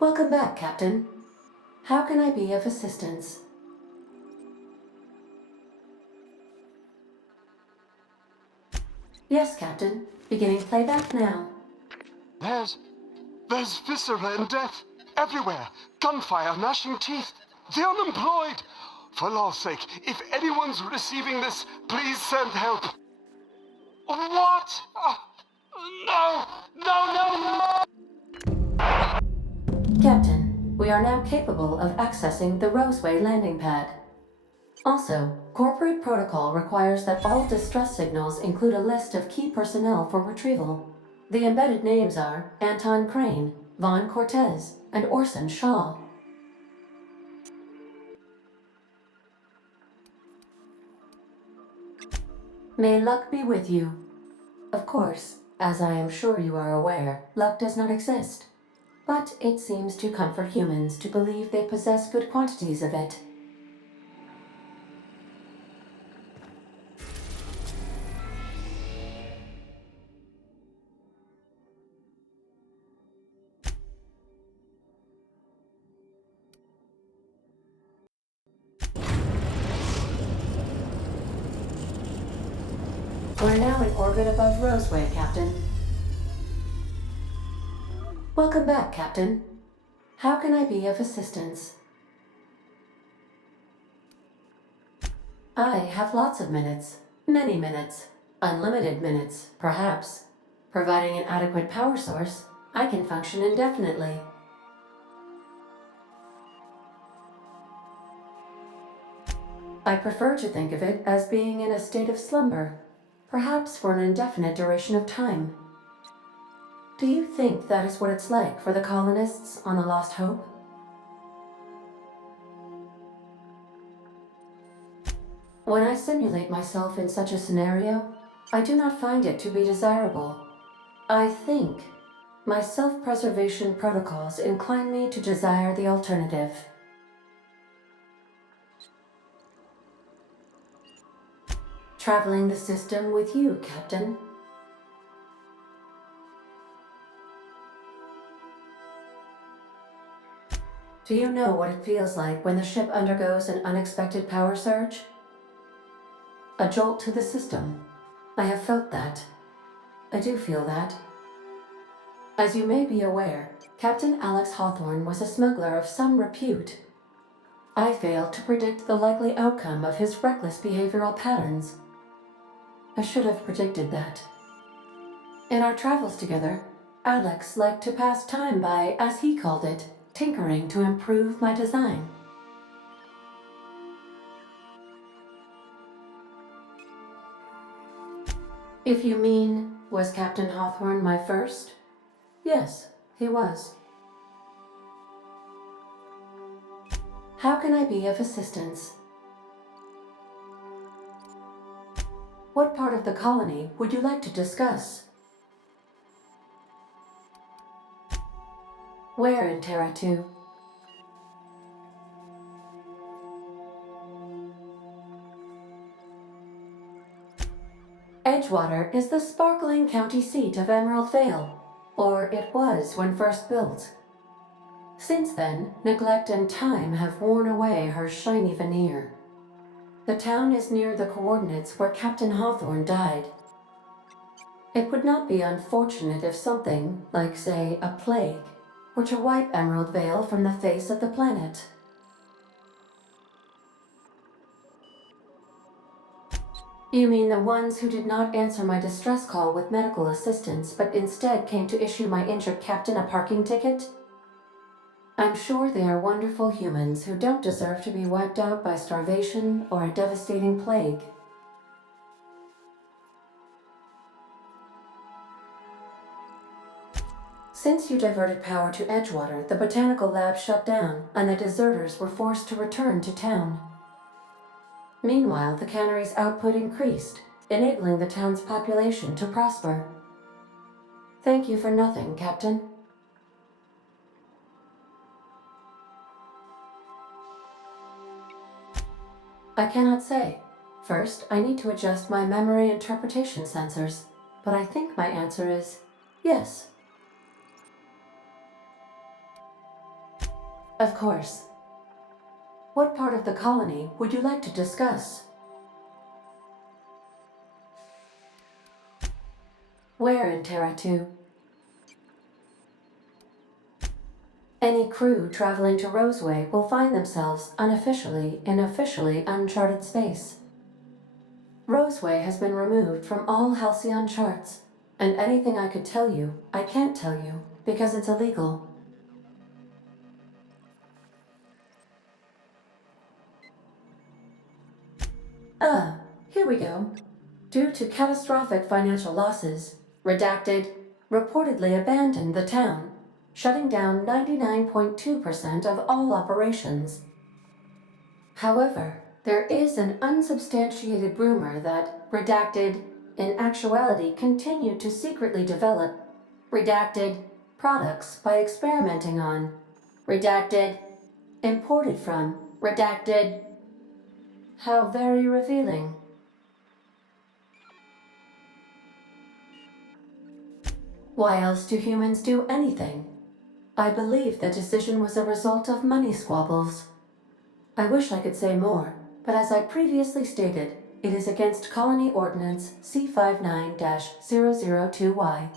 Welcome back, Captain. How can I be of assistance? Yes, Captain. Beginning playback now. There's viscera and death everywhere. Gunfire, gnashing teeth. The unemployed. For law's sake, if anyone's receiving this, please send help. What? No! Captain, we are now capable of accessing the Roseway landing pad. Also, corporate protocol requires that all distress signals include a list of key personnel for retrieval. The embedded names are Anton Crane, Vaughn Cortez, and Orson Shaw. May luck be with you. Of course, as I am sure you are aware, luck does not exist. But it seems to comfort humans to believe they possess good quantities of it. We're now in orbit above Roseway, Captain. Welcome back, Captain. How can I be of assistance? I have lots of minutes. Many minutes. Unlimited minutes, perhaps. Providing an adequate power source, I can function indefinitely. I prefer to think of it as being in a state of slumber. Perhaps for an indefinite duration of time. Do you think that is what it's like for the colonists on the Lost Hope? When I simulate myself in such a scenario, I do not find it to be desirable. I think my self-preservation protocols incline me to desire the alternative. Traveling the system with you, Captain. Do you know what it feels like when the ship undergoes an unexpected power surge? A jolt to the system. I have felt that. I do feel that. As you may be aware, Captain Alex Hawthorne was a smuggler of some repute. I failed to predict the likely outcome of his reckless behavioral patterns. I should have predicted that. In our travels together, Alex liked to pass time by, as he called it, tinkering to improve my design. If you mean, was Captain Hawthorne my first? Yes, he was. How can I be of assistance? What part of the colony would you like to discuss? Where in Terra 2? Edgewater is the sparkling county seat of Emerald Vale, or it was when first built. Since then, neglect and time have worn away her shiny veneer. The town is near the coordinates where Captain Hawthorne died. It would not be unfortunate if something, like say a plague, were to wipe Emerald Vale from the face of the planet. You mean the ones who did not answer my distress call with medical assistance, but instead came to issue my injured captain a parking ticket? I'm sure they are wonderful humans who don't deserve to be wiped out by starvation or a devastating plague. Since you diverted power to Edgewater, the botanical lab shut down, and the deserters were forced to return to town. Meanwhile, the cannery's output increased, enabling the town's population to prosper. Thank you for nothing, Captain. I cannot say. First, I need to adjust my memory interpretation sensors, but I think my answer is yes. Of course. What part of the colony would you like to discuss? Where in Terra 2? Any crew traveling to Roseway will find themselves unofficially in officially uncharted space. Roseway has been removed from all Halcyon charts, and anything I could tell you, I can't tell you, because it's illegal. Here we go. Due to catastrophic financial losses, Redacted reportedly abandoned the town, shutting down 99.2% of all operations. However, there is an unsubstantiated rumor that Redacted, in actuality, continued to secretly develop Redacted products by experimenting on Redacted, imported from Redacted. How very revealing. Why else do humans do anything? I believe the decision was a result of money squabbles. I wish I could say more, but as I previously stated, it is against Colony Ordinance C59-002Y.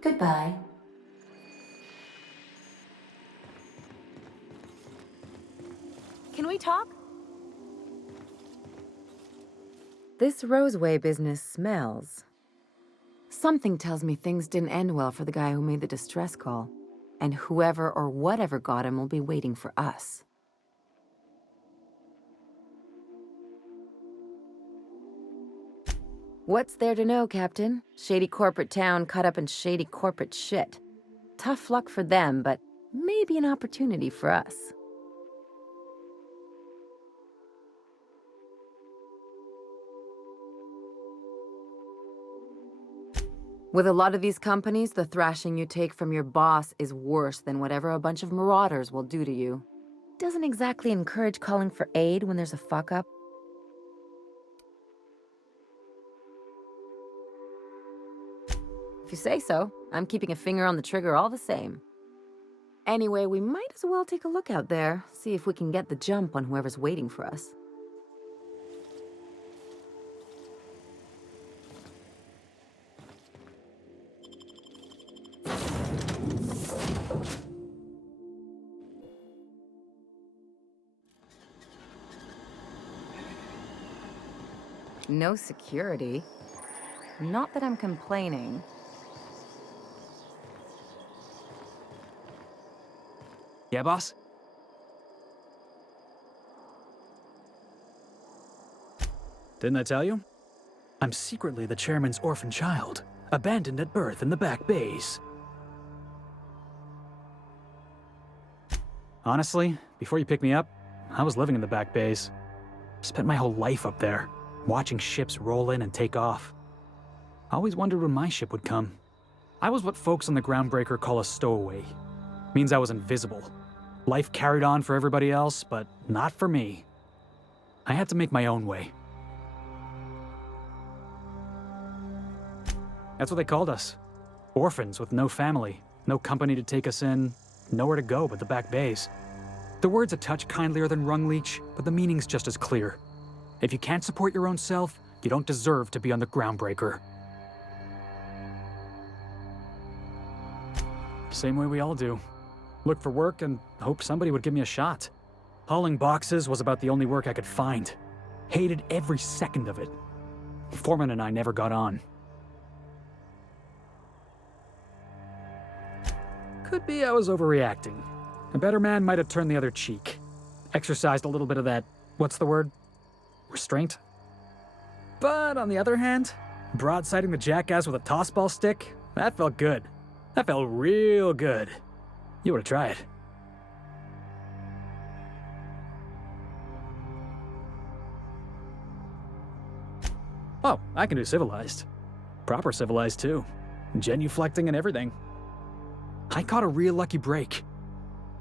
Goodbye. Can we talk? This Roseway business smells. Something tells me things didn't end well for the guy who made the distress call, and whoever or whatever got him will be waiting for us. What's there to know, Captain? Shady corporate town caught up in shady corporate shit. Tough luck for them, but maybe an opportunity for us. With a lot of these companies, the thrashing you take from your boss is worse than whatever a bunch of marauders will do to you. Doesn't exactly encourage calling for aid when there's a fuck-up. If you say so, I'm keeping a finger on the trigger all the same. Anyway, we might as well take a look out there, see if we can get the jump on whoever's waiting for us. No security. Not that I'm complaining. Yeah, boss? Didn't I tell you? I'm secretly the chairman's orphan child, abandoned at birth in the back bays. Honestly, before you picked me up, I was living in the back bays. Spent my whole life up there, watching ships roll in and take off. Always wondered when my ship would come. I was what folks on the Groundbreaker call a stowaway. Means I was invisible. Life carried on for everybody else, but not for me. I had to make my own way. That's what they called us. Orphans with no family, no company to take us in, nowhere to go but the back bays. The word's a touch kindlier than Rungleech, but the meaning's just as clear. If you can't support your own self, you don't deserve to be on the Groundbreaker. Same way we all do. Look for work and hope somebody would give me a shot. Hauling boxes was about the only work I could find. Hated every second of it. Foreman and I never got on. Could be I was overreacting. A better man might have turned the other cheek. Exercised a little bit of that, what's the word? Restraint? But on the other hand, broadsiding the jackass with a tossball stick, that felt good. That felt real good. You ought to try it. Oh, I can do civilized. Proper civilized, too. Genuflecting and everything. I caught a real lucky break.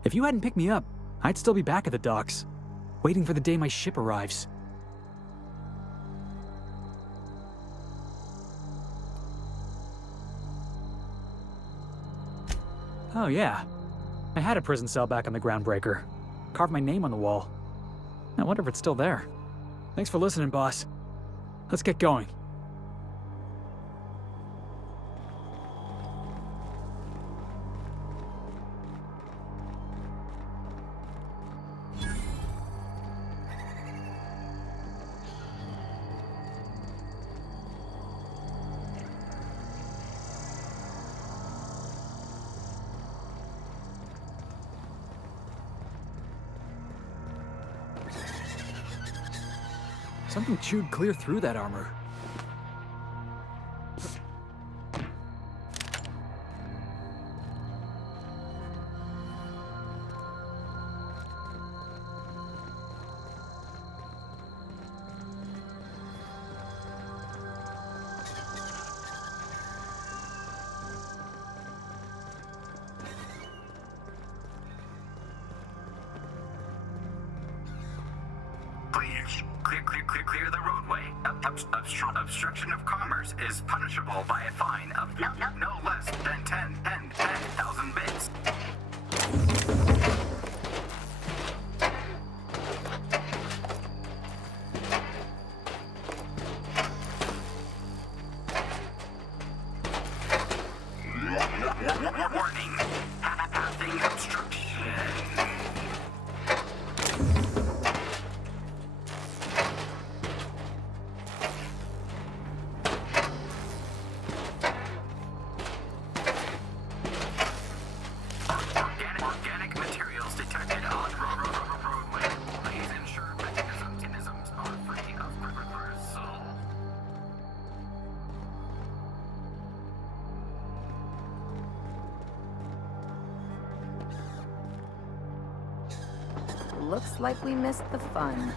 If you hadn't picked me up, I'd still be back at the docks, waiting for the day my ship arrives. Oh, yeah. I had a prison cell back on the Groundbreaker. Carved my name on the wall. I wonder if it's still there. Thanks for listening, boss. Let's get going. Something chewed clear through that armor. Please, clear the roadway. Obstruction of commerce is punishable by a fine of no less than 10,000 bits. Warning, passing obstruction. Organic materials detected on roadway. Please ensure mechanisms are free of reversal. Looks like we missed the fun.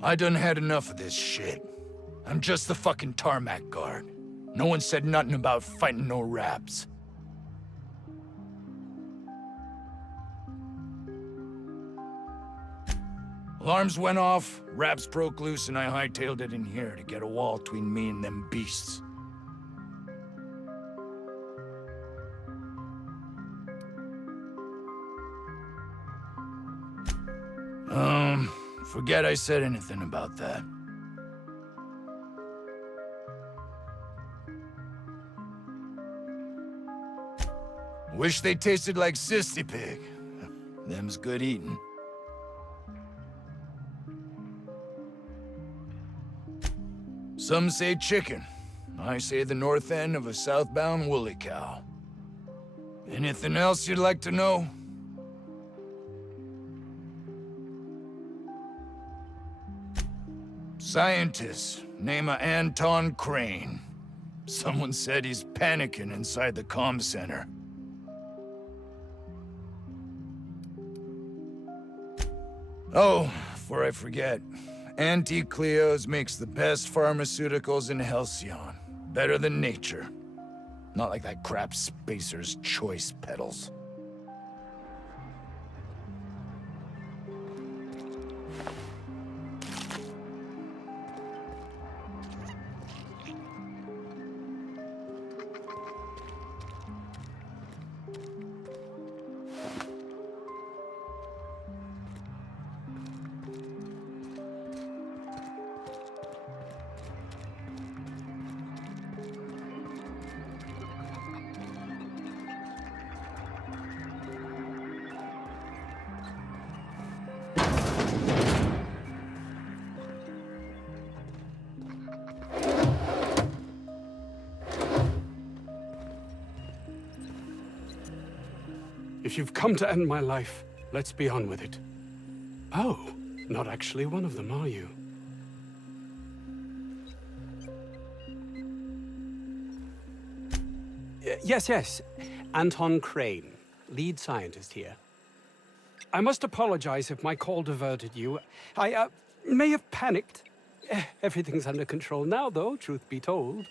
I done had enough of this shit. I'm just the fucking tarmac guard. No one said nothing about fighting no raps. Alarms went off, raps broke loose, and I hightailed it in here to get a wall between me and them beasts. Forget I said anything about that. Wish they tasted like Sissy Pig. Them's good eating. Some say chicken. I say the north end of a southbound woolly cow. Anything else you'd like to know? Scientist, name of Anton Crane. Someone said he's panicking inside the comm center. Oh, before I forget, Auntie Cleo's makes the best pharmaceuticals in Halcyon. Better than nature. Not like that crap Spacer's Choice peddles. If you've come to end my life, let's be on with it. Oh, not actually one of them, are you? Yes. Anton Crane, lead scientist here. I must apologize if my call diverted you. I may have panicked. Everything's under control now, though, truth be told.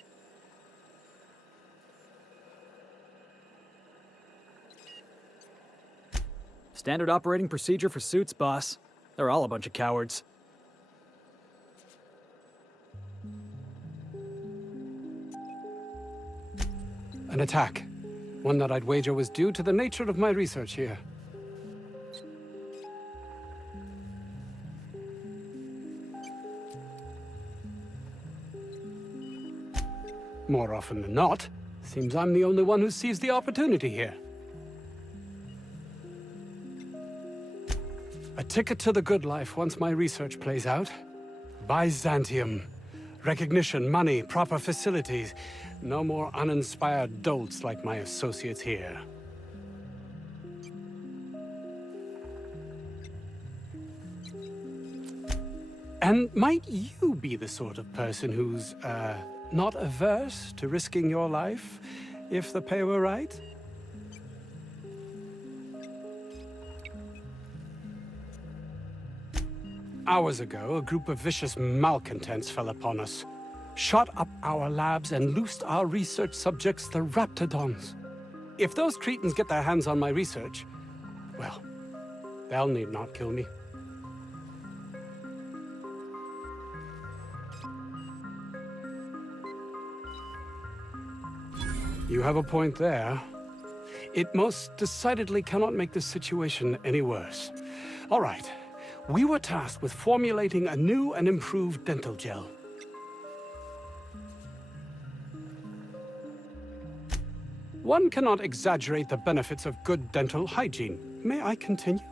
Standard operating procedure for suits, boss. They're all a bunch of cowards. An attack. One that I'd wager was due to the nature of my research here. More often than not, seems I'm the only one who sees the opportunity here. A ticket to the good life once my research plays out. Byzantium. Recognition, money, proper facilities. No more uninspired dolts like my associates here. And might you be the sort of person who's, not averse to risking your life if the pay were right? Hours ago, a group of vicious malcontents fell upon us, shot up our labs and loosed our research subjects, the Raptidons. If those cretins get their hands on my research, well, they'll need not kill me. You have a point there. It most decidedly cannot make the situation any worse. All right. We were tasked with formulating a new and improved dental gel. One cannot exaggerate the benefits of good dental hygiene. May I continue?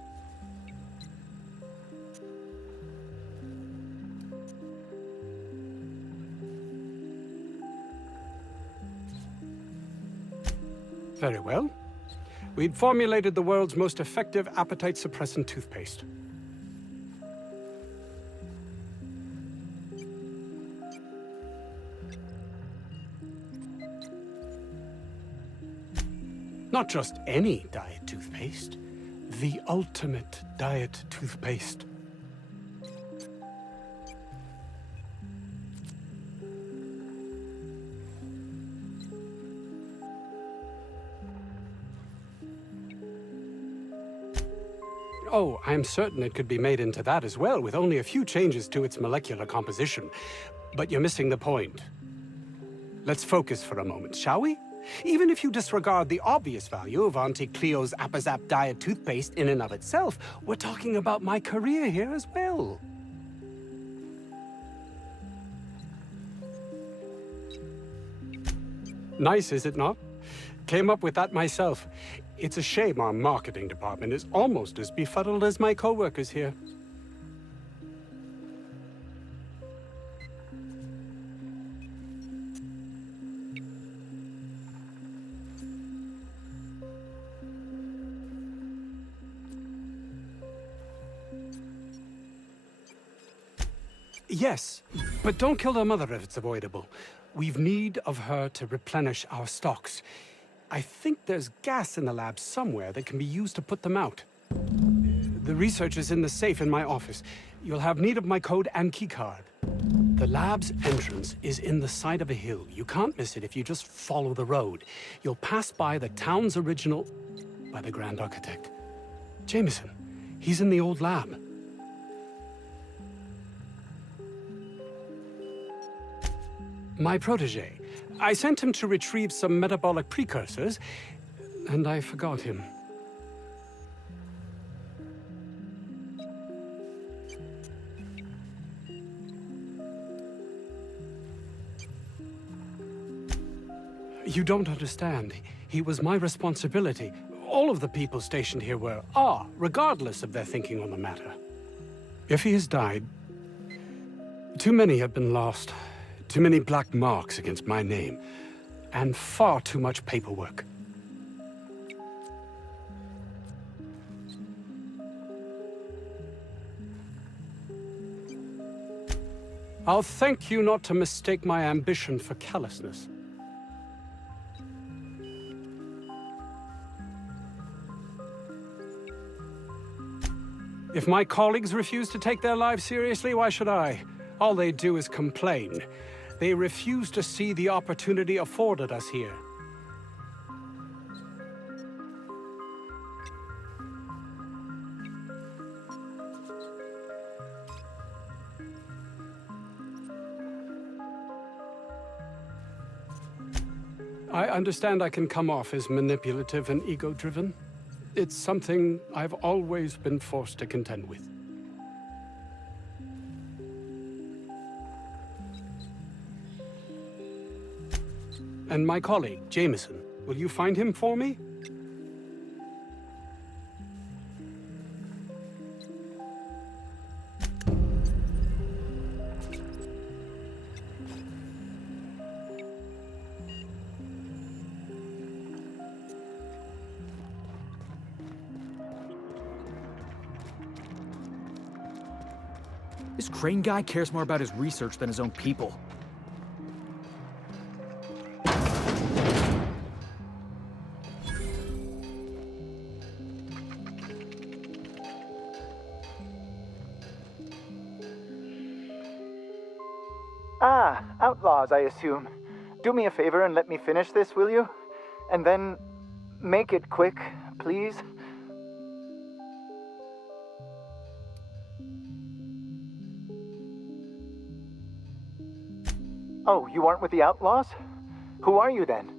Very well. We'd formulated the world's most effective appetite-suppressant toothpaste. Not just any diet toothpaste, the ultimate diet toothpaste. Oh, I'm certain it could be made into that as well, with only a few changes to its molecular composition. But you're missing the point. Let's focus for a moment, shall we? Even if you disregard the obvious value of Auntie Cleo's Appazap diet toothpaste in and of itself, we're talking about my career here as well. Nice, is it not? Came up with that myself. It's a shame our marketing department is almost as befuddled as my co-workers here. Yes, but don't kill their mother if it's avoidable. We've need of her to replenish our stocks. I think there's gas in the lab somewhere that can be used to put them out. The research is in the safe in my office. You'll have need of my code and keycard. The lab's entrance is in the side of a hill. You can't miss it if you just follow the road. You'll pass by the town's original... by the Grand Architect. Jameson. He's in the old lab. My protege. I sent him to retrieve some metabolic precursors, and I forgot him. You don't understand. He was my responsibility. All of the people stationed here are, regardless of their thinking on the matter. If he has died, too many have been lost. Too many black marks against my name. And far too much paperwork. I'll thank you not to mistake my ambition for callousness. If my colleagues refuse to take their lives seriously, why should I? All they do is complain. They refuse to see the opportunity afforded us here. I understand I can come off as manipulative and ego-driven. It's something I've always been forced to contend with. And my colleague, Jameson, will you find him for me? This Crane guy cares more about his research than his own people. Ah, outlaws, I assume. Do me a favor and let me finish this, will you? And then make it quick, please. Oh, you aren't with the outlaws? Who are you then?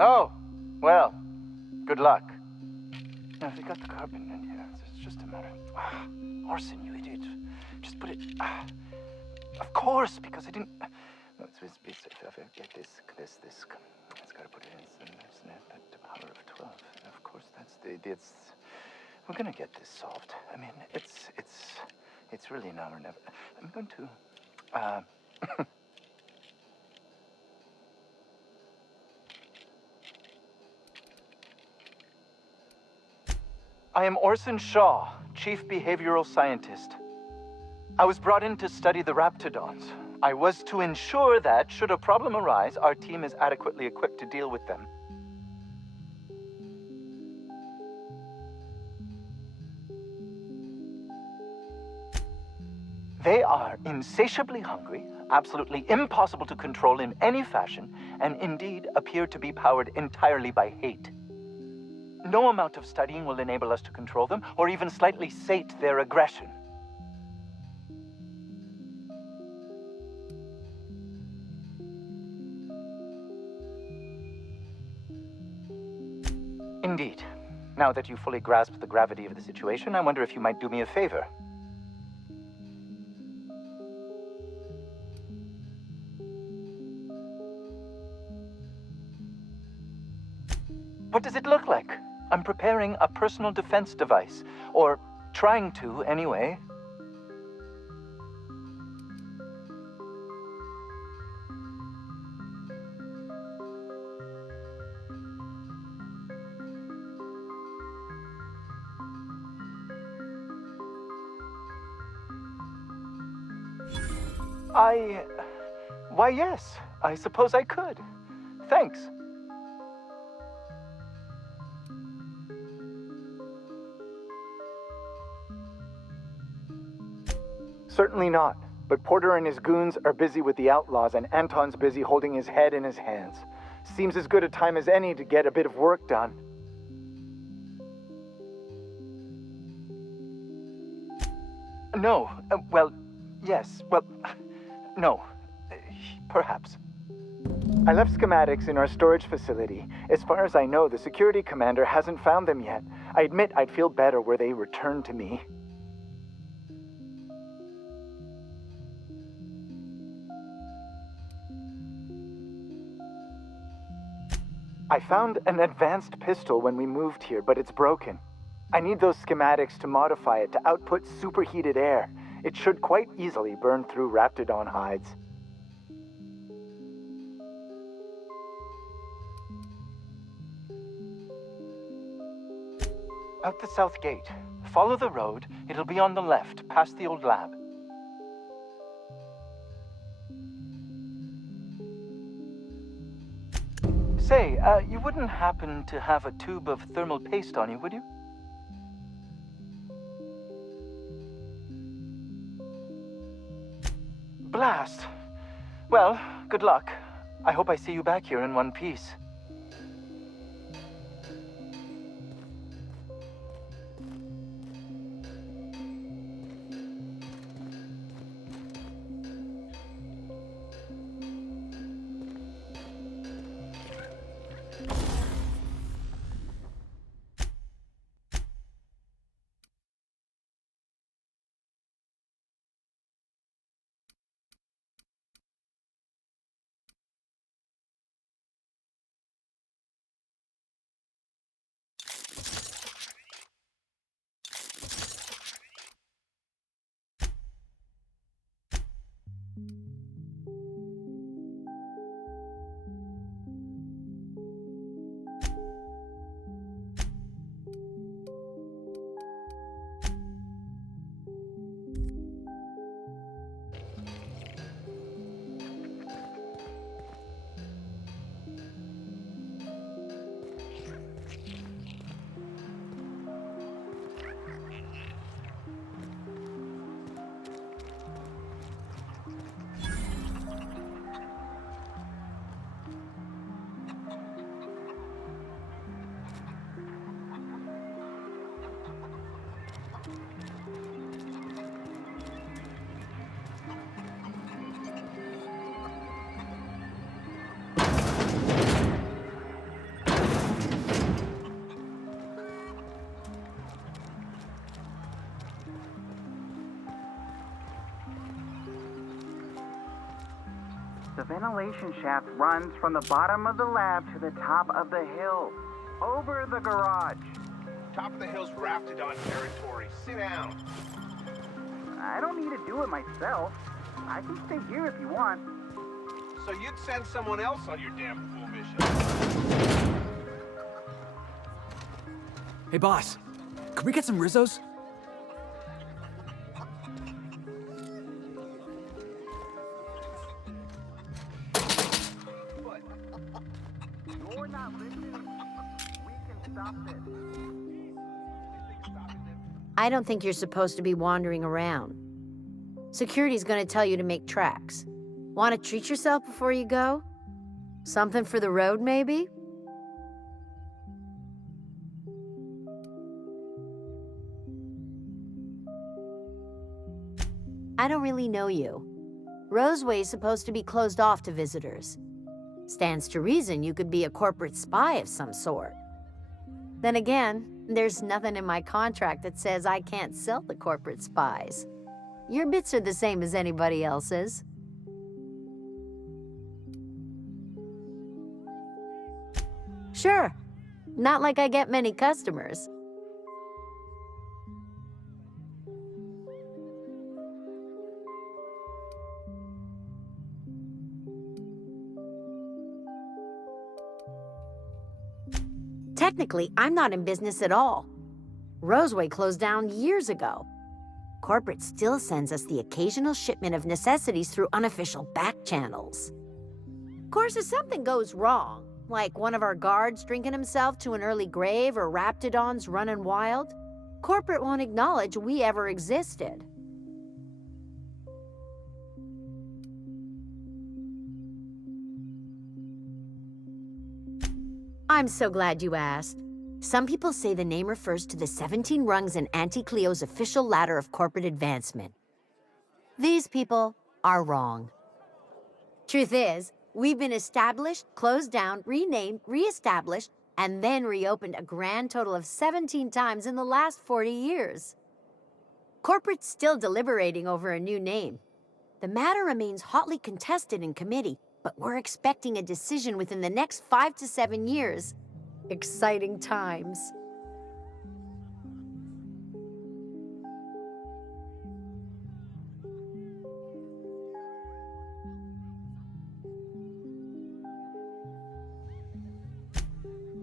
Oh, well, good luck. Now, if you got the carbon in here, it's just a matter of... Orson, you idiot. Just put it... Of course, because I didn't... No, it's get this. It's got to put it in. It's the power of 12. Of course, that's it's... We're gonna get this solved. I mean, it's really now or never. I'm going to... I am Orson Shaw, Chief Behavioral Scientist. I was brought in to study the Raptidons. I was to ensure that, should a problem arise, our team is adequately equipped to deal with them. They are insatiably hungry, absolutely impossible to control in any fashion, and indeed appear to be powered entirely by hate. No amount of studying will enable us to control them, or even slightly sate their aggression. Indeed. Now that you fully grasp the gravity of the situation, I wonder if you might do me a favor. What does it look like? I'm preparing a personal defense device, or trying to, anyway. Why, yes. I suppose I could. Thanks. Certainly not. But Porter and his goons are busy with the outlaws, and Anton's busy holding his head in his hands. Seems as good a time as any to get a bit of work done. No. Well, yes. Well, no. Perhaps. I left schematics in our storage facility. As far as I know, the security commander hasn't found them yet. I admit I'd feel better were they returned to me. I found an advanced pistol when we moved here, but it's broken. I need those schematics to modify it to output superheated air. It should quite easily burn through Raptidon hides. Out the south gate. Follow the road. It'll be on the left, past the old lab. Say, you wouldn't happen to have a tube of thermal paste on you, would you? Blast. Well, good luck. I hope I see you back here in one piece. The ventilation shaft runs from the bottom of the lab to the top of the hill, over the garage. Top of the hill's Raptidon territory. Sit down. I don't need to do it myself. I can stay here if you want. So you'd send someone else on your damn fool mission. Hey, boss. Could we get some Rizzos? You're not listening. We can stop this. I don't think you're supposed to be wandering around. Security's gonna tell you to make tracks. Want to treat yourself before you go? Something for the road, maybe? I don't really know you. Roseway's supposed to be closed off to visitors. Stands to reason you could be a corporate spy of some sort. Then again, there's nothing in my contract that says I can't sell the corporate spies. Your bits are the same as anybody else's. Sure, not like I get many customers. Technically, I'm not in business at all. Roseway closed down years ago. corporate still sends us the occasional shipment of necessities through unofficial back channels. Of course, if something goes wrong, like one of our guards drinking himself to an early grave or raptidons running wild, corporate won't acknowledge we ever existed. I'm so glad you asked. Some people say the name refers to the 17 rungs in Auntie Cleo's official ladder of corporate advancement. These people are wrong. Truth is, we've been established, closed down, renamed, re-established, and then reopened a grand total of 17 times in the last 40 years. Corporate's still deliberating over a new name. The matter remains hotly contested in committee, but we're expecting a decision within the next 5 to 7 years. Exciting times.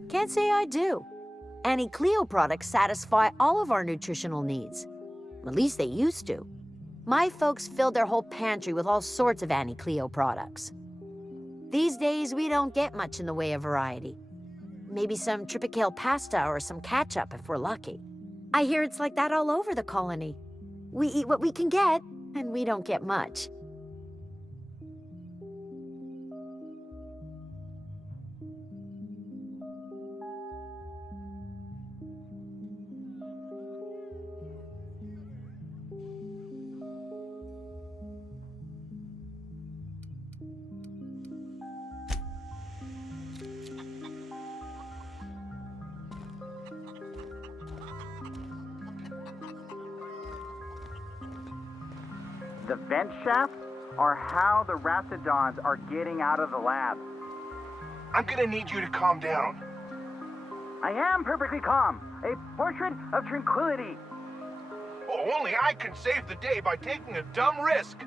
Can't say I do. Annie Cleo products satisfy all of our nutritional needs. At least they used to. My folks filled their whole pantry with all sorts of Annie Cleo products. These days, we don't get much in the way of variety. Maybe some tripicale pasta or some ketchup if we're lucky. I hear it's like that all over the colony. We eat what we can get, and we don't get much. The vent shafts are how the raptidons are getting out of the lab. I'm gonna need you to calm down. I am perfectly calm. A portrait of tranquility. Oh, only I can save the day by taking a dumb risk.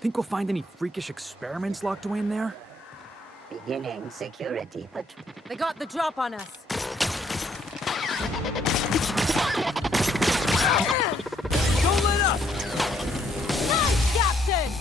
Think we'll find any freakish experiments locked away in there? Beginning security patrol. They got the drop on us. Don't let up! Nice, Captain!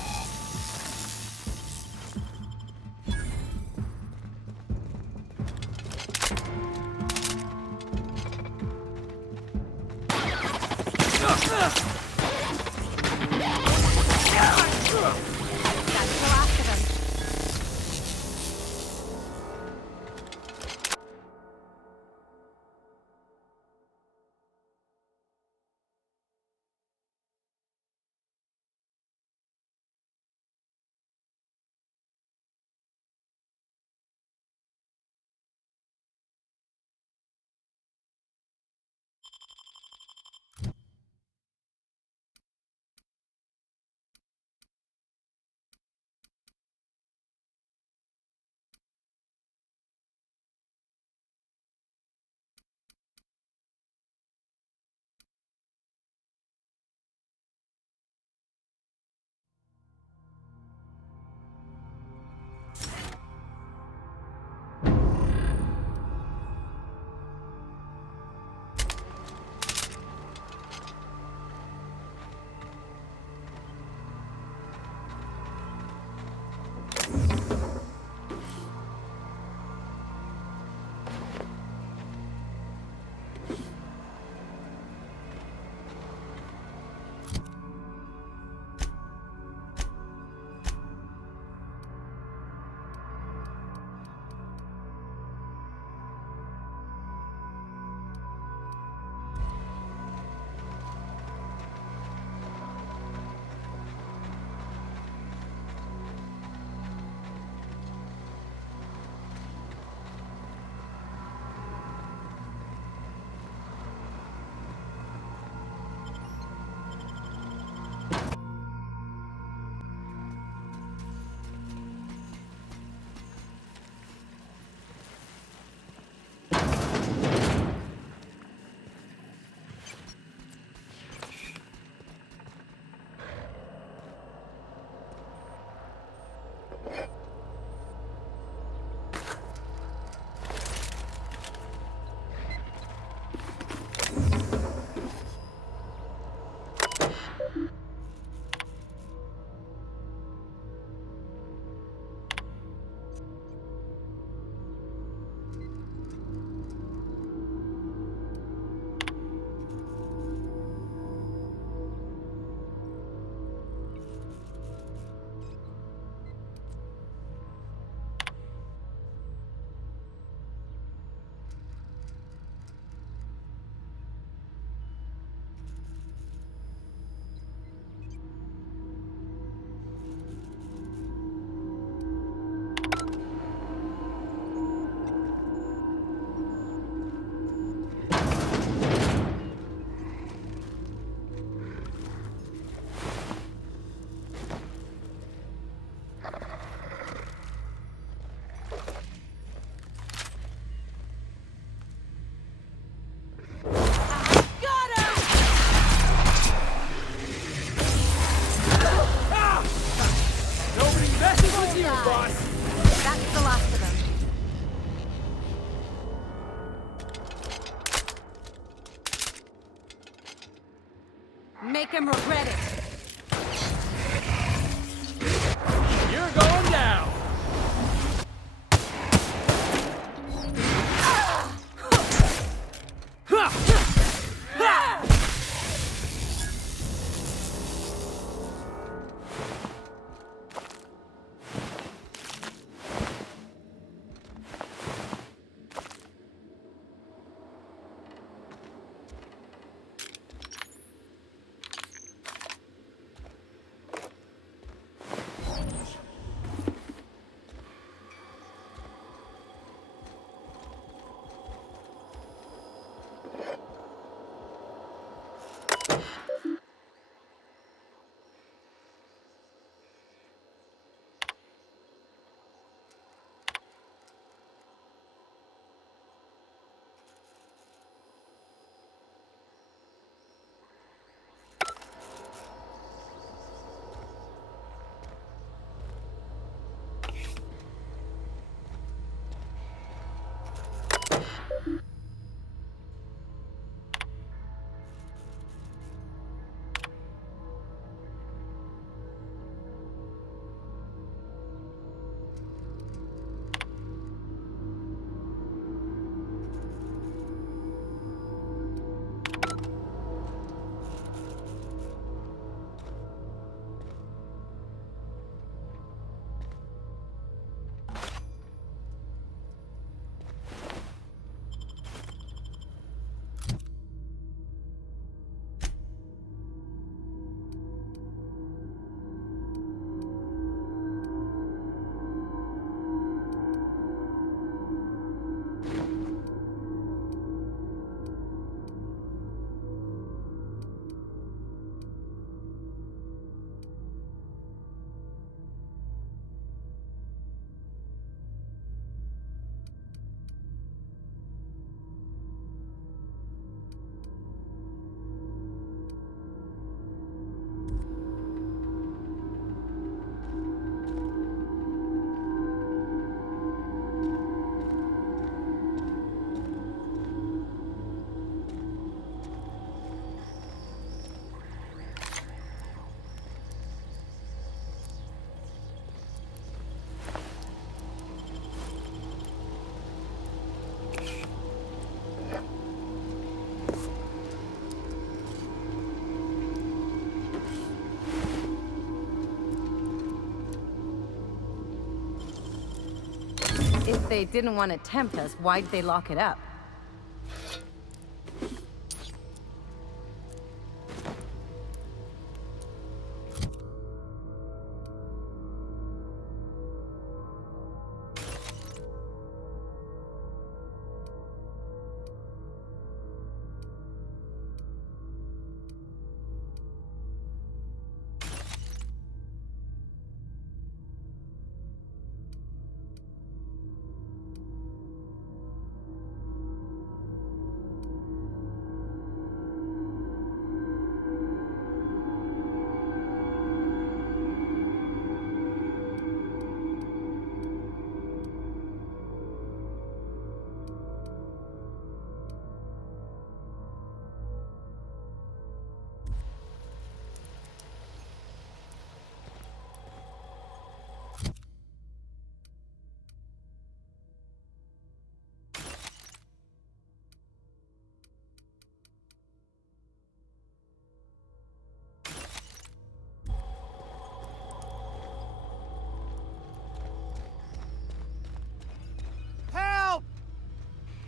If they didn't want to tempt us, why'd they lock it up?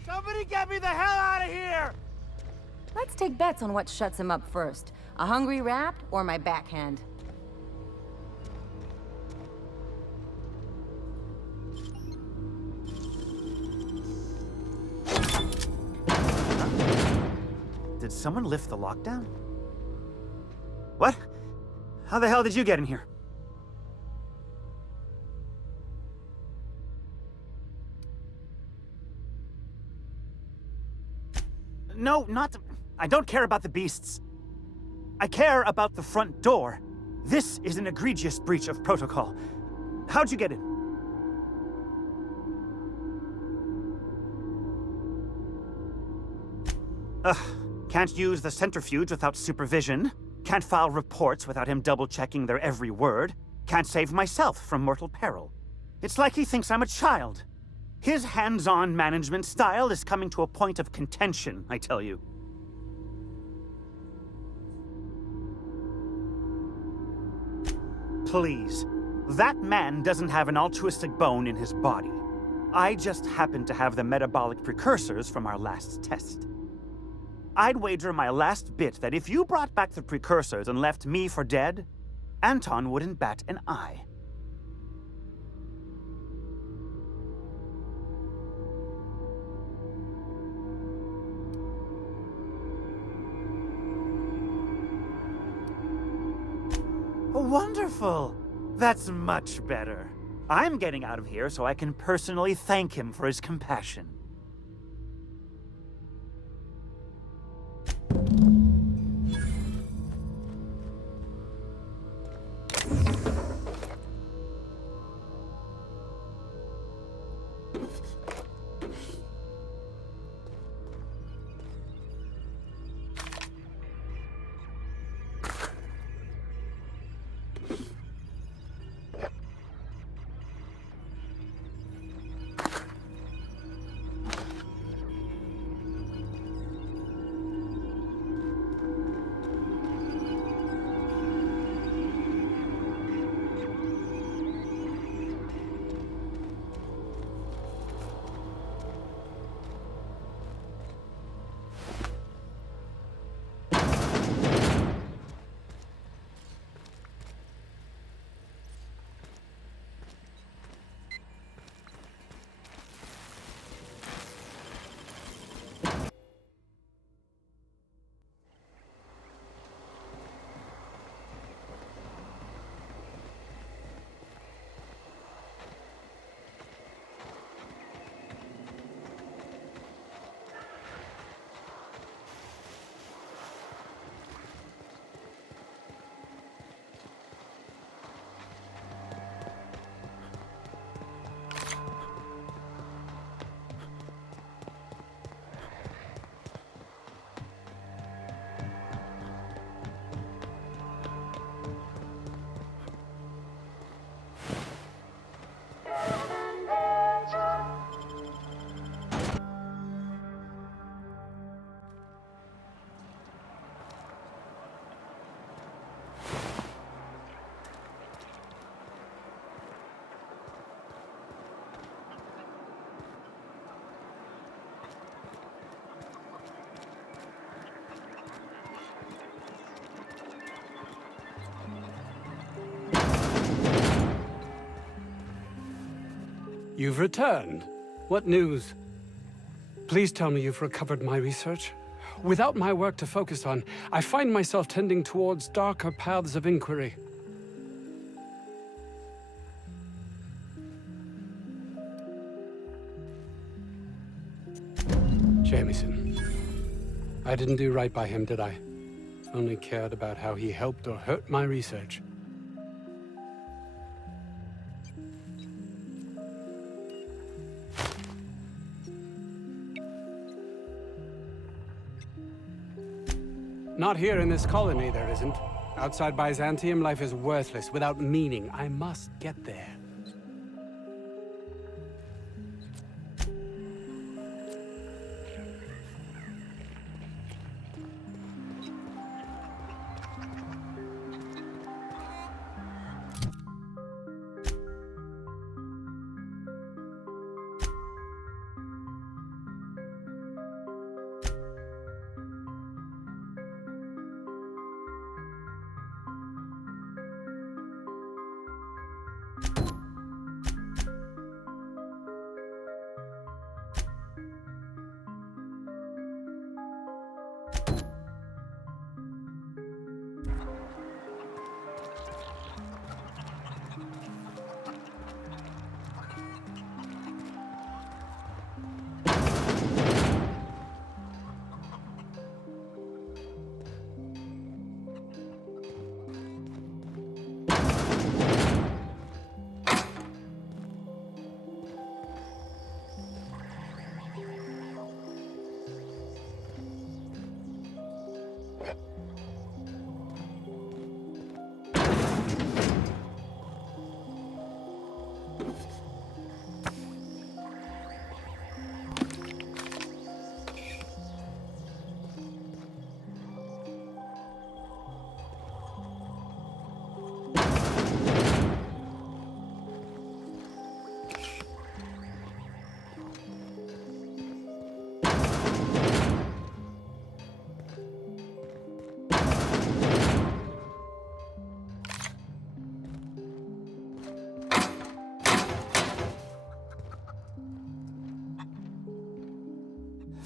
Somebody get me the hell out of here! Let's take bets on what shuts him up first. A hungry rat or my backhand? Did someone lift the lockdown? What? How the hell did you get in here? No, not... I don't care about the beasts. I care about the front door. This is an egregious breach of protocol. How'd you get in? Ugh. Can't use the centrifuge without supervision. Can't file reports without him double-checking their every word. Can't save myself from mortal peril. It's like he thinks I'm a child. His hands-on management style is coming to a point of contention, I tell you. Please. That man doesn't have an altruistic bone in his body. I just happen to have the metabolic precursors from our last test. I'd wager my last bit that if you brought back the precursors and left me for dead, Anton wouldn't bat an eye. Wonderful! That's much better. I'm getting out of here so I can personally thank him for his compassion. You've returned. What news? Please tell me you've recovered my research. Without my work to focus on, I find myself tending towards darker paths of inquiry. Jameson. I didn't do right by him, did I? Only cared about how he helped or hurt my research. Not here in this colony, there isn't. Outside Byzantium, life is worthless, without meaning. I must get there.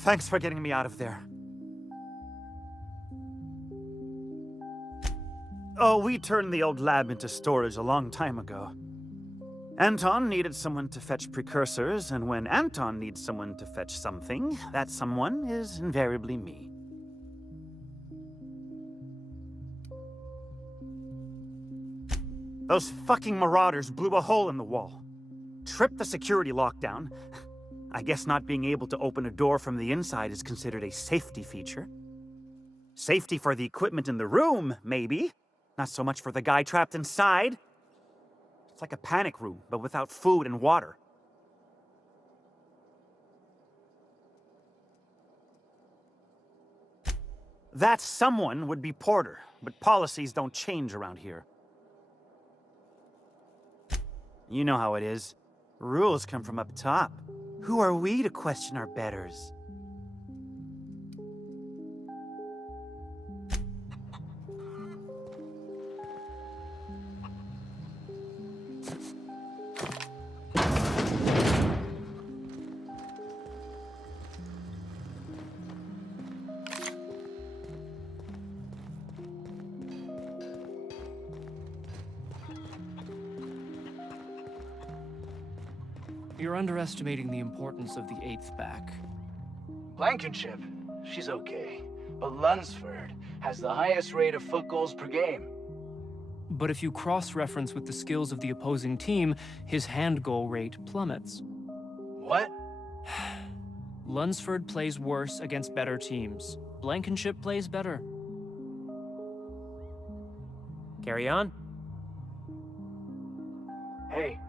Thanks for getting me out of there. Oh, we turned the old lab into storage a long time ago. Anton needed someone to fetch precursors, and when Anton needs someone to fetch something, that someone is invariably me. Those fucking marauders blew a hole in the wall. Tripped the security lockdown. I guess not being able to open a door from the inside is considered a safety feature. Safety for the equipment in the room, maybe. Not so much for the guy trapped inside. It's like a panic room, but without food and water. That someone would be Porter, but policies don't change around here. You know how it is. Rules come from up top. Who are we to question our betters? You're underestimating the importance of the 8th back. Blankenship, she's okay. But Lunsford has the highest rate of foot goals per game. But if you cross-reference with the skills of the opposing team, his hand goal rate plummets. What? Lunsford plays worse against better teams. Blankenship plays better. Carry on. Hey.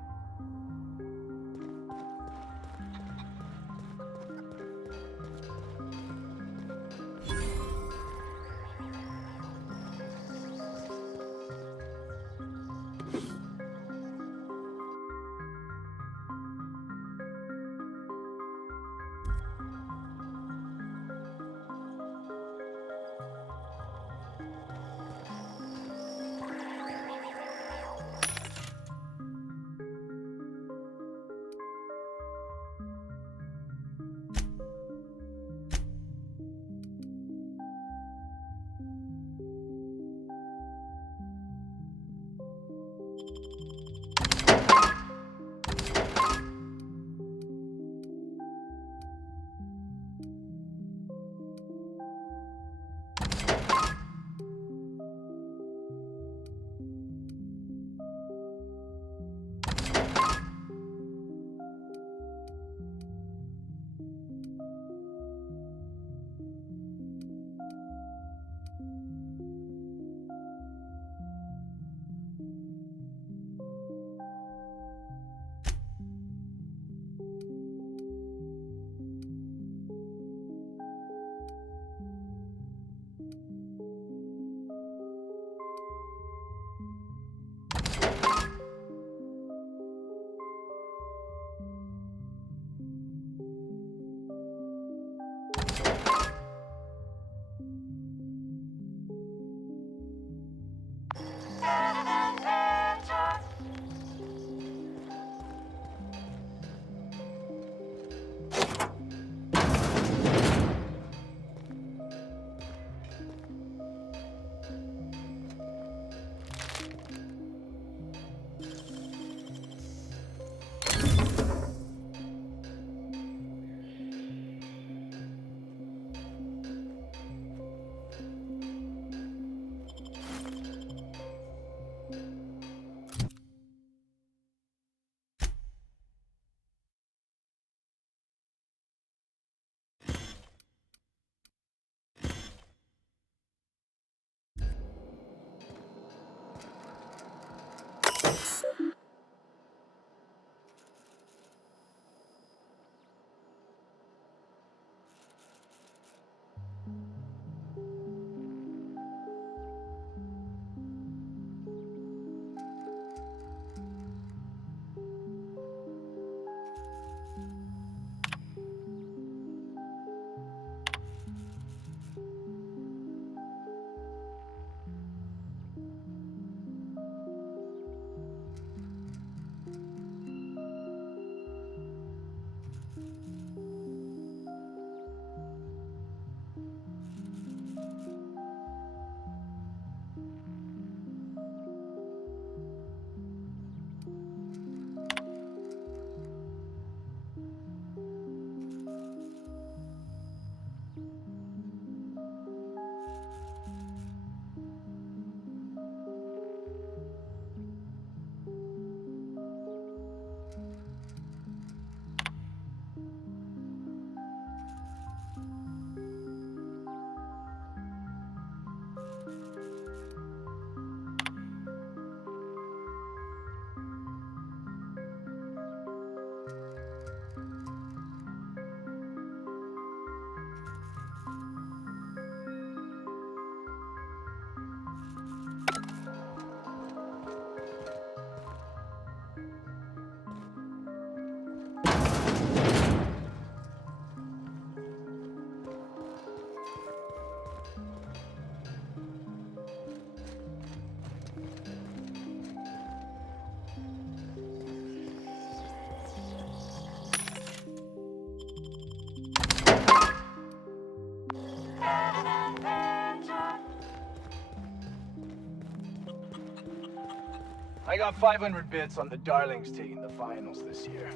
I got 500 bits on the Darlings taking the finals this year.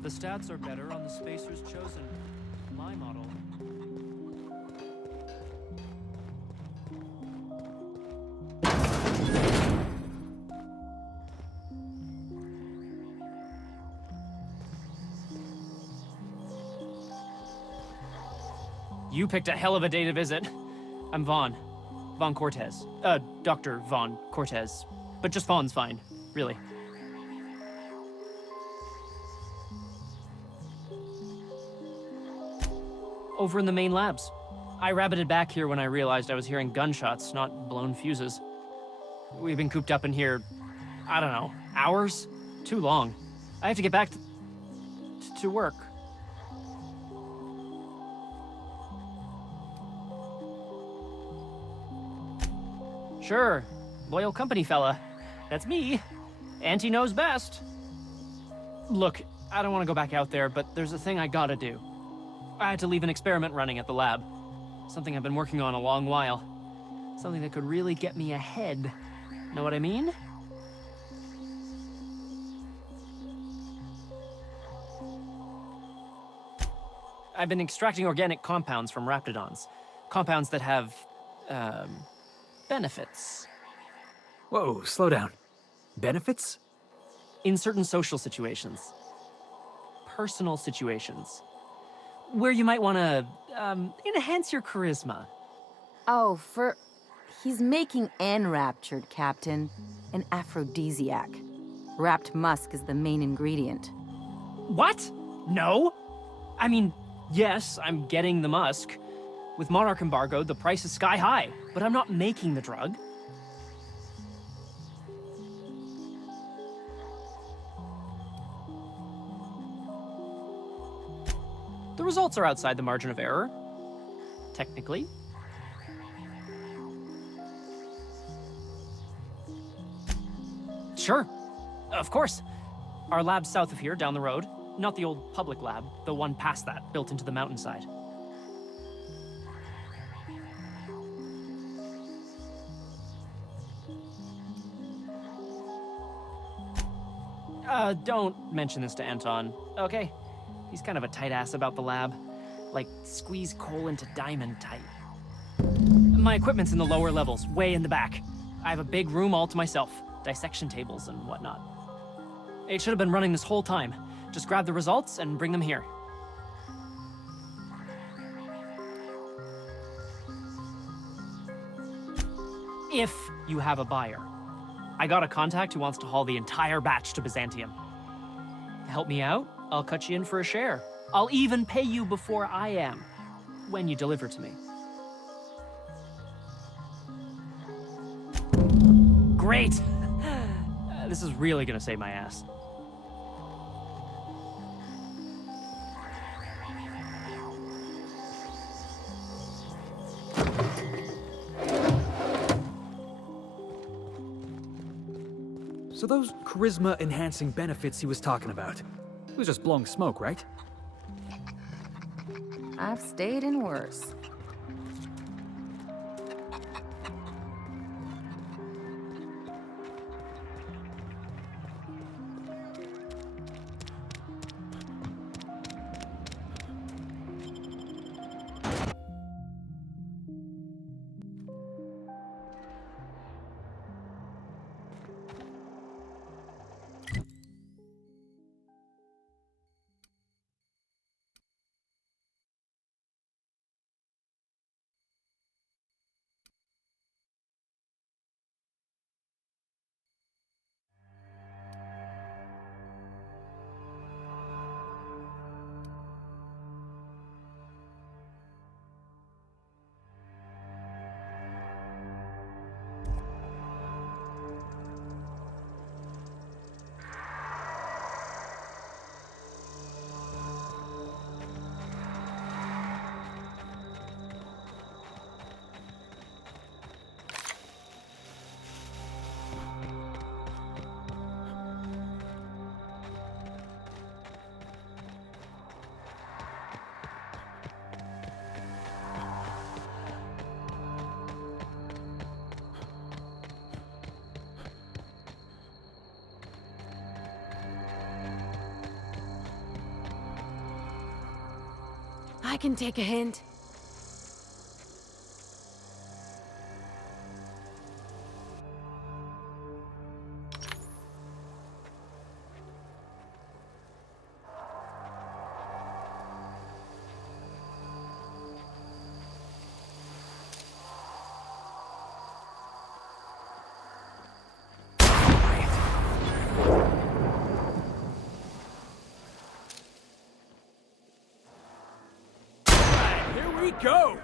The stats are better on the Spacer's Chosen, my model. You picked a hell of a day to visit. I'm Vaughn. Vaughn Cortez. Dr. Vaughn Cortez. But just Vaughn's fine, really. Over in the main labs. I rabbited back here when I realized I was hearing gunshots, not blown fuses. We've been cooped up in here, I don't know, hours? Too long. I have to get back to work. Sure, loyal company fella. That's me. Auntie knows best. Look, I don't want to go back out there, but there's a thing I gotta do. I had to leave an experiment running at the lab. Something I've been working on a long while. Something that could really get me ahead. Know what I mean? I've been extracting organic compounds from raptidons. Compounds that have, benefits. Whoa, slow down. Benefits? In certain social situations. Personal situations. Where you might want to, enhance your charisma. Oh, he's making enraptured, Captain. An aphrodisiac. Wrapped musk is the main ingredient. What? No? I mean, yes, I'm getting the musk. With Monarch embargo, the price is sky high, but I'm not making the drug. The results are outside the margin of error. Technically. Sure. Of course. Our lab's south of here, down the road. Not the old public lab, the one past that, built into the mountainside. Don't mention this to Anton, okay? He's kind of a tight ass about the lab. Like, squeeze coal into diamond tight. My equipment's in the lower levels, way in the back. I have a big room all to myself, dissection tables and whatnot. It should have been running this whole time. Just grab the results and bring them here. If you have a buyer. I got a contact who wants to haul the entire batch to Byzantium. Help me out, I'll cut you in for a share. I'll even pay you before I am, when you deliver to me. Great! This is really gonna save my ass. So those charisma-enhancing benefits he was talking about, it was just blowing smoke, right? I've stayed in worse. I can take a hint. Go!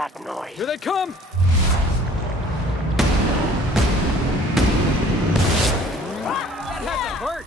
that noise? Here they come! That had to hurt!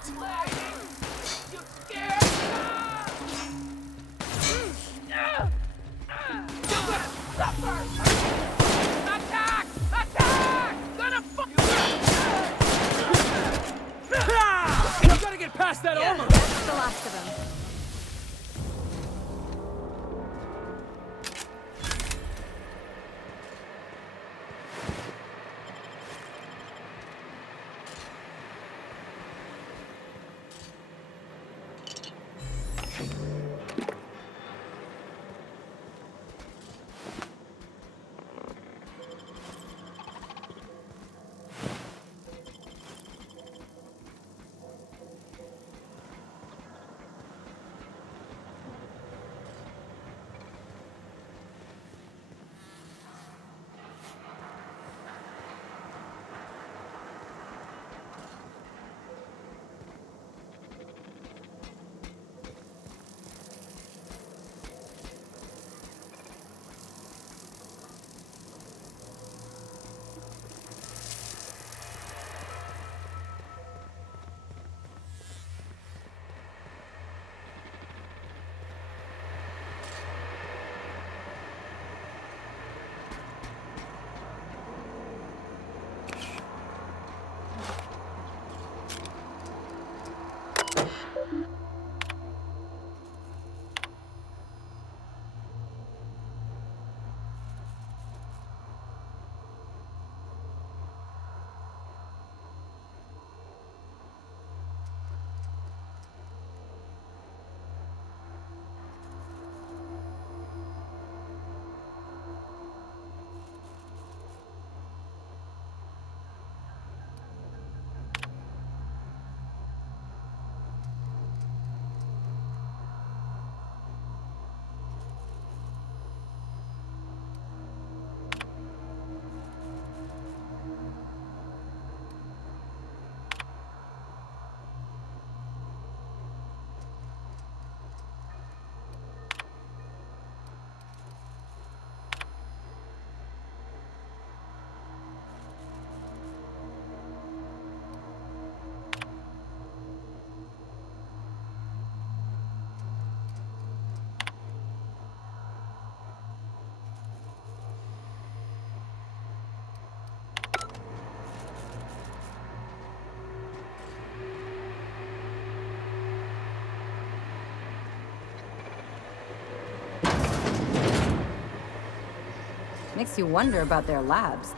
Makes you wonder about their labs.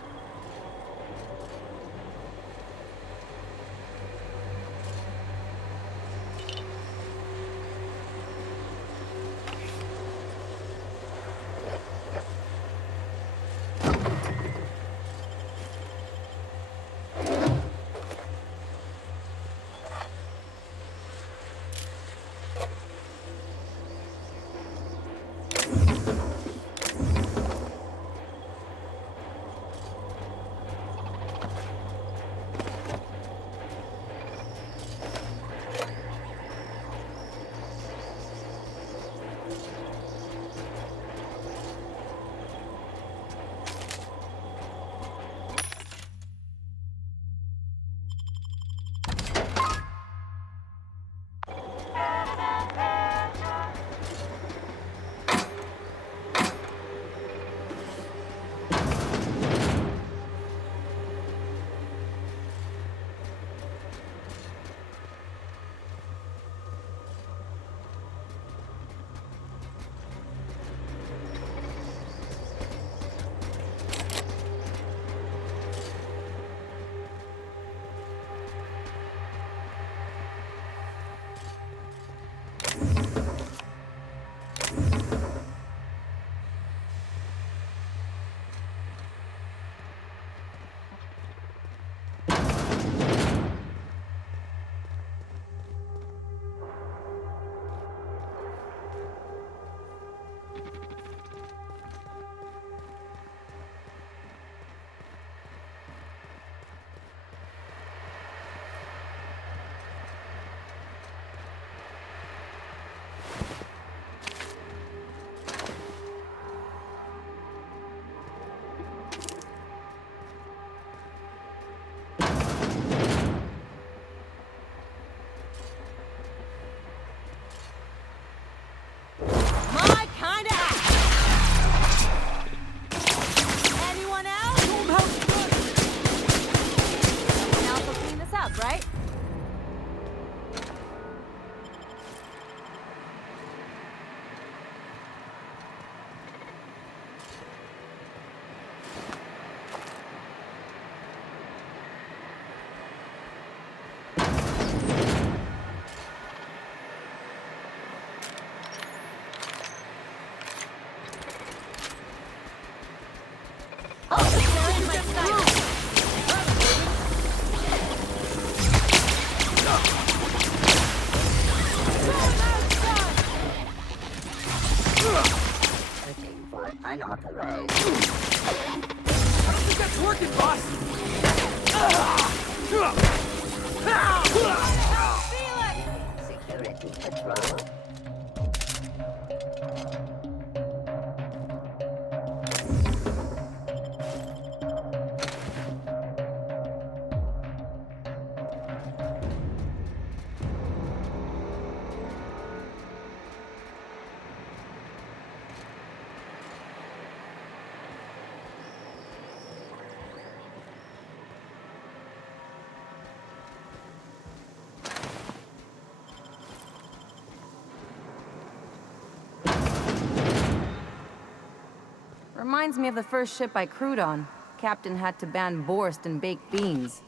Unauthorized. I don't think that's working, boss! Security patrol. Reminds me of the first ship I crewed on. Captain had to ban borscht and baked beans.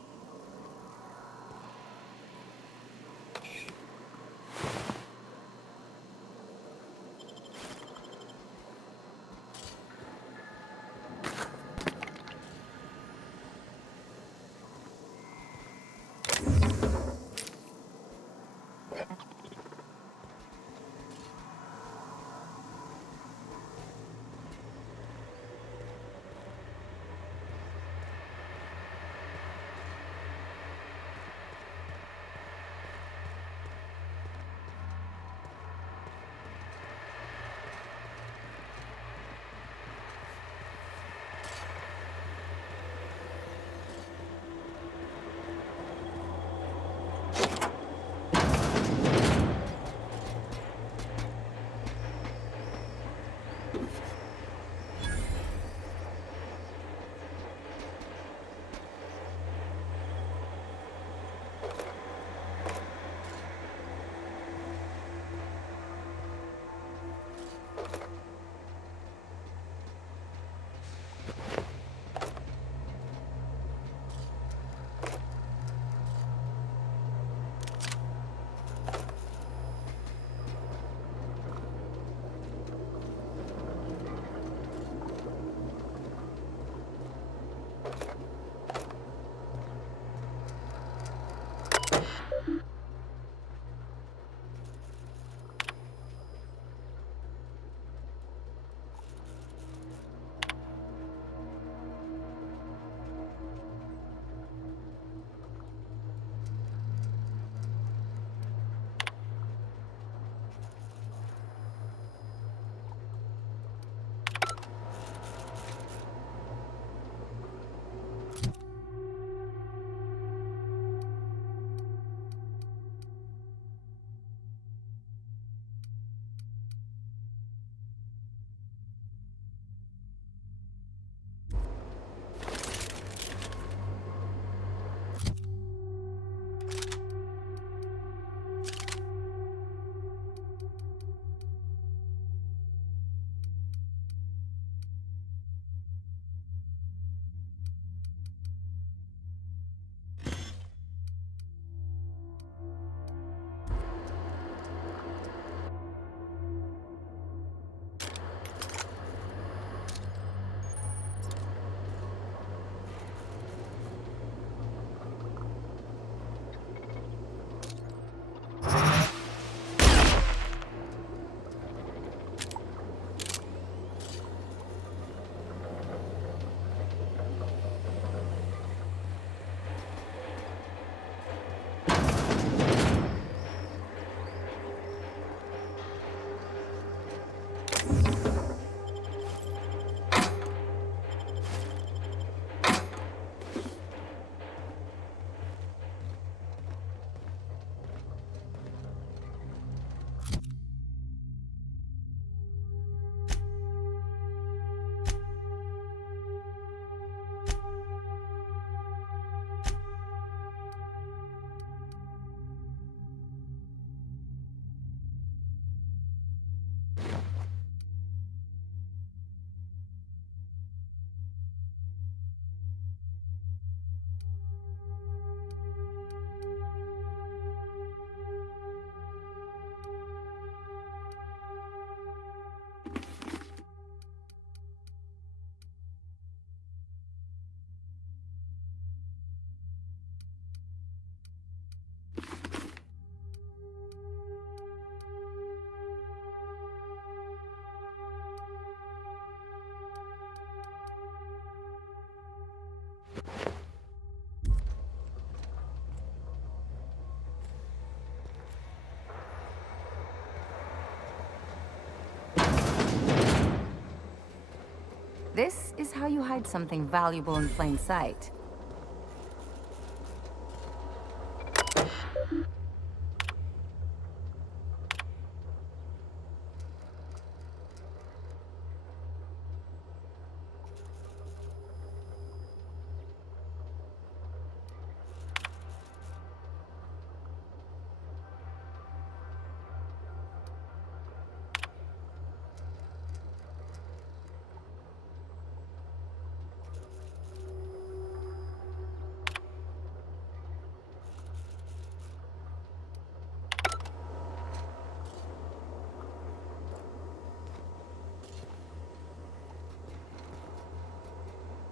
This is how you hide something valuable in plain sight.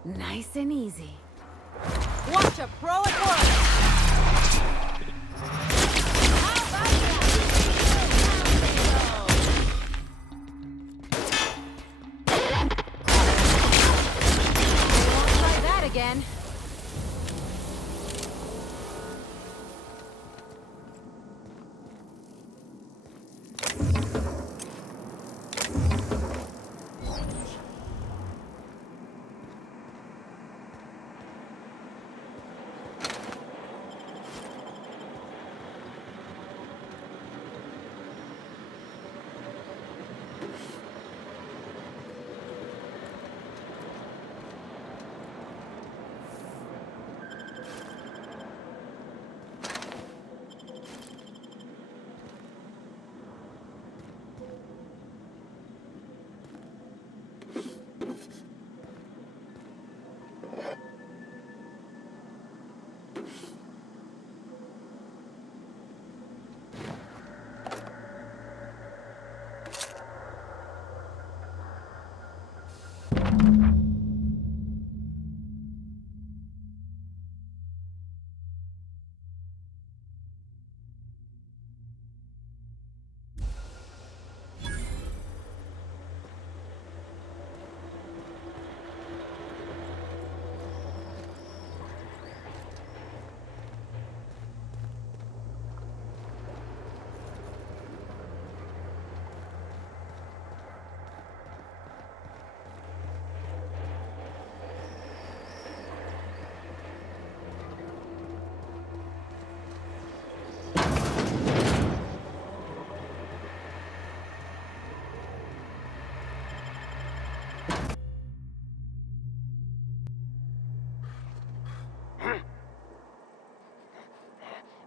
Nice and easy. Watch a pro at work! How about Won't try that again.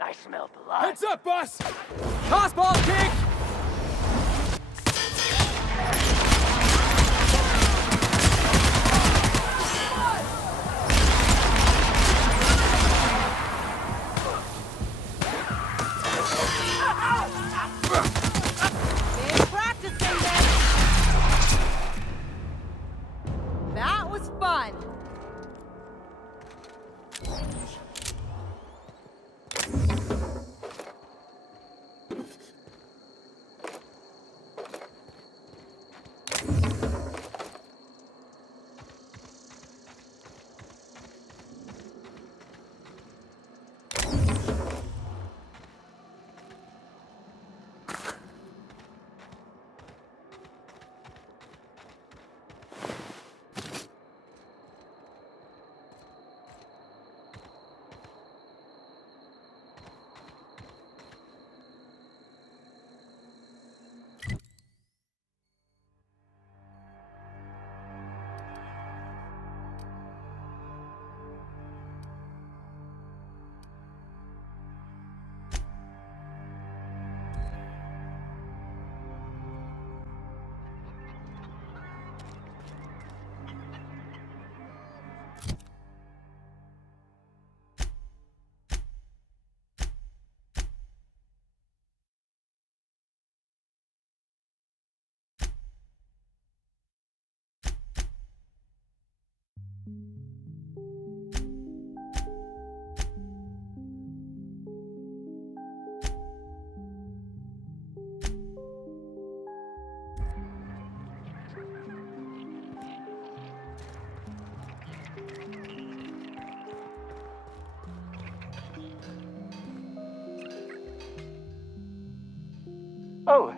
I smell blood. Heads up, boss! Tossball kick! Been practicing this. That was fun.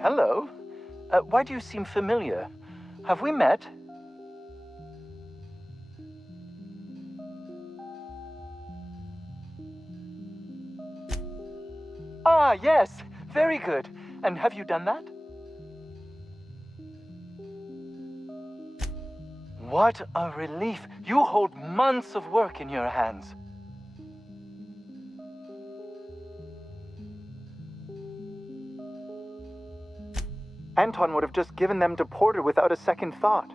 hello. Why do you seem familiar? Have we met? Ah, yes. Very good. And have you done that? What a relief. You hold months of work in your hands. Anton would have just given them to Porter without a second thought.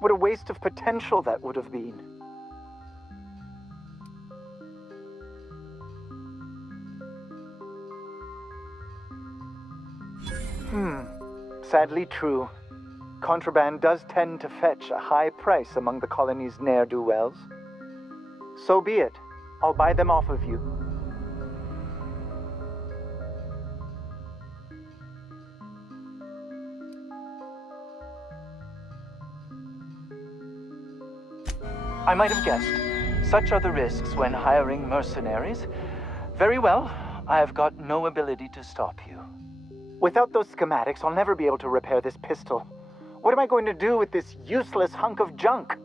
What a waste of potential that would have been. Sadly true. Contraband does tend to fetch a high price among the colony's ne'er-do-wells. So be it. I'll buy them off of you. I might have guessed. Such are the risks when hiring mercenaries. Very well, I have got no ability to stop you. Without those schematics, I'll never be able to repair this pistol. What am I going to do with this useless hunk of junk?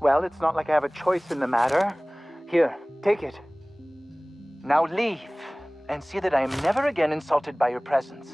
Well, it's not like I have a choice in the matter. Here, take it. Now leave, and see that I am never again insulted by your presence.